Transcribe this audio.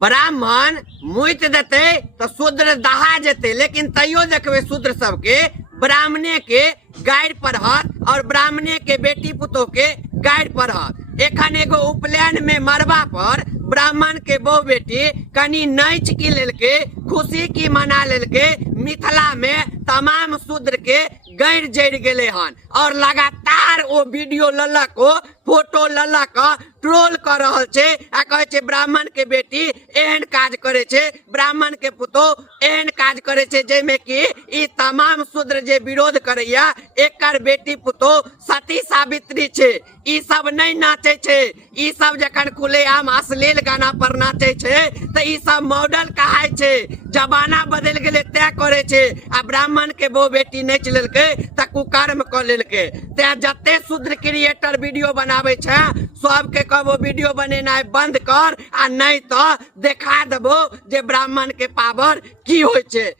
ब्राह्मण मुइत देते तो शूद्र दहा जेते, लेकिन तैयो देखबे शूद्र सबके ब्राह्मणे के गाइड पढ़त और ब्राह्मणे के बेटी पुतोह के गाइड पढ़त। एखन एगो उपनयन में मरबा पर ब्राह्मण के बहु बेटी कनी नाच की लेलके, खुशी की मना लेलके। मिथिला में तमाम शूद्र के गैर जड़ गेले हन और लगातार वो वीडियो ललक को फोटो ललक ट्रोल कर रहल छे आ कहे छे ब्राह्मण के बेटी एहन काज करे छे, ब्राह्मण के पुतोह एहन काज करे छे जेमे कि ई तमाम शूद्र जे विरोध करैया एकर बेटी पुतोह सती सावित्री छे। ई सब नहीं नाचे छे, ई सब जखन खुलेआम अश्लील गाना पर नाचे छे तो ई सब मॉडल कहाय छे। जमाना बदल गेले तय करे छे आ ब्राह्मण के बहु बेटी नाच लेलके त कुकर्म क लेलके। तै जते शूद्र क्रिएटर वीडियो बनावे छे सबके कहबो वीडियो बनेनाइ बंद कर आ नहीं तो देखा देबो जे ब्राह्मण के पावर की होय छे।